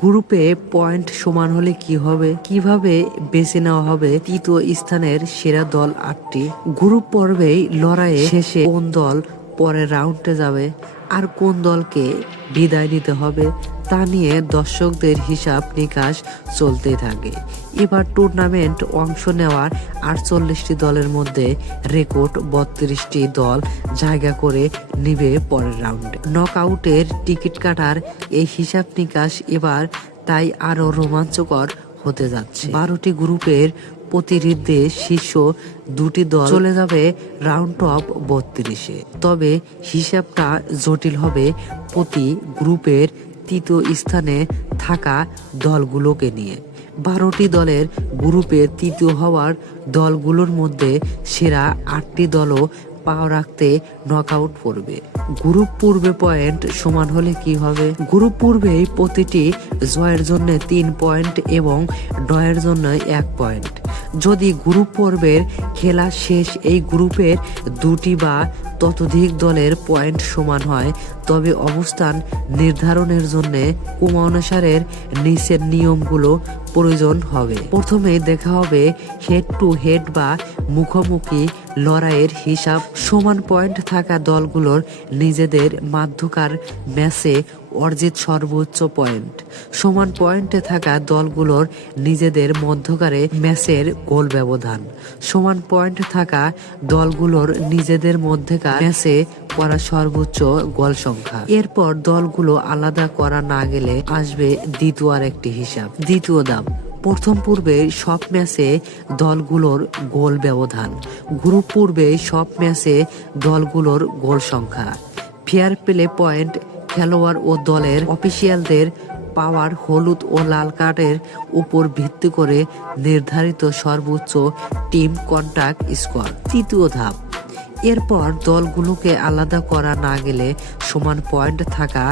গ্রুপে পয়েন্ট সমান হলে কি হবে, কিভাবে বেছে নেওয়া হবে তৃতীয় স্থানের সেরা দল 8টি, গ্রুপ পর্বেই লড়াইয়ে শেষে কোন দল পরের রাউন্ডে যাবে আর কোন দলকে বিদায় নিতে হবে তা নিয়ে দর্শকদের হিসাব নিকাশ চলতেই থাকে। এবার টুর্নামেন্ট অংশ নেওয়ার 48টি দলের মধ্যে রেকর্ড 32টি দল জায়গা করে নিবে পরের রাউন্ডে। নকআউটের টিকিট কাটার এই হিসাব নিকাশ এবার তাই আরো রোমাঞ্চকর হতে যাচ্ছে। 12টি গ্রুপের প্রতিনিধিত্বে শীর্ষ 2টি দল চলে যাবে রাউন্ড অফ 32-এ। তবে হিসাবটা জটিল হবে প্রতি গ্রুপের তৃতীয় স্থানে থাকা দলগুলোকে নিয়ে। 12টি দলের গ্রুপের তৃতীয় হওয়ার দলগুলোর মধ্যে সেরা 8টি দলও পাও রাখতে নকআউট পড়বে। গ্রুপ পূর্বে পয়েন্ট সমান হলে কি হবে? গ্রুপ পূর্বেই প্রতিটি জয়ের জন্য 3 পয়েন্ট এবং ড্রয়ের জন্য 1 পয়েন্ট। যদি গ্রুপ পর্বের খেলা শেষ এই গ্রুপের 2টি বা ততোধিক দলের পয়েন্ট সমান হয় তবে অবস্থান নির্ধারণের জন্য ক্রমানুসারের নিচের নিয়মগুলো প্রয়োজন হবে। প্রথমে দেখা হবে হেড টু হেড বা মুখোমুখি লড়াইয়ের হিসাব। সমান পয়েন্ট থাকা দলগুলোর নিজেদের মধ্যকার ম্যাচে অর্জিত সর্বোচ্চ পয়েন্ট। সমান পয়েন্টে থাকা দলগুলোর নিজেদের মধ্যকারে ম্যাচের গোল ব্যবধান। সমান পয়েন্ট থাকা দলগুলোর নিজেদের মধ্যকার ম্যাচে করা সর্বোচ্চ গোল সংখ্যা। এরপর দলগুলো আলাদা করা না গেলে আসবে দ্বিতীয় আরেকটি হিসাব, দ্বিতীয় ধাপ। প্রথম পূর্বে সব ম্যাচে দলগুলোর গোল ব্যবধান। গ্রুপ পূর্বে সব ম্যাচে দলগুলোর গোল সংখ্যা। ফেয়ার প্লে পয়েন্ট খেলোয়াড় ও দলের অফিসিয়ালদের পাওয়ার হলুদ ও লাল কার্ডের উপর ভিত্তি করে নির্ধারিত সর্বোচ্চ টিম কন্টাক্ট স্কোর। তৃতীয় ধাপ। এরপর দলগুলোকে আলাদা করা না গেলে সমান পয়েন্ট থাকা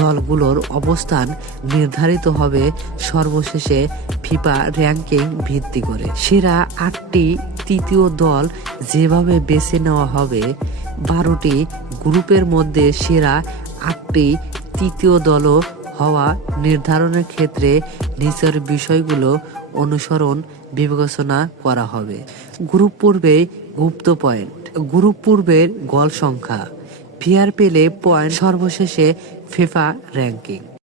দলগুলোর অবস্থান নির্ধারিত হবে সর্বশেষে ফিফা র্যাঙ্কিং ভিত্তি করে। সেরা 8টি তৃতীয় দল যেভাবে বেছে নেওয়া হবে, 12টি গ্রুপের মধ্যে সেরা 8টি তৃতীয় দলও হওয়া নির্ধারণের ক্ষেত্রে নিচের বিষয়গুলো অনুসরণ বিবেচনা করা হবে। গ্রুপ পূর্বে গুপ্ত পয়েন্ট, গ্রুপ পূর্বের গোল সংখ্যা, ফেয়ার প্লে পয়েন্ট, সর্বশেষে ফিফা র্যাঙ্কিং।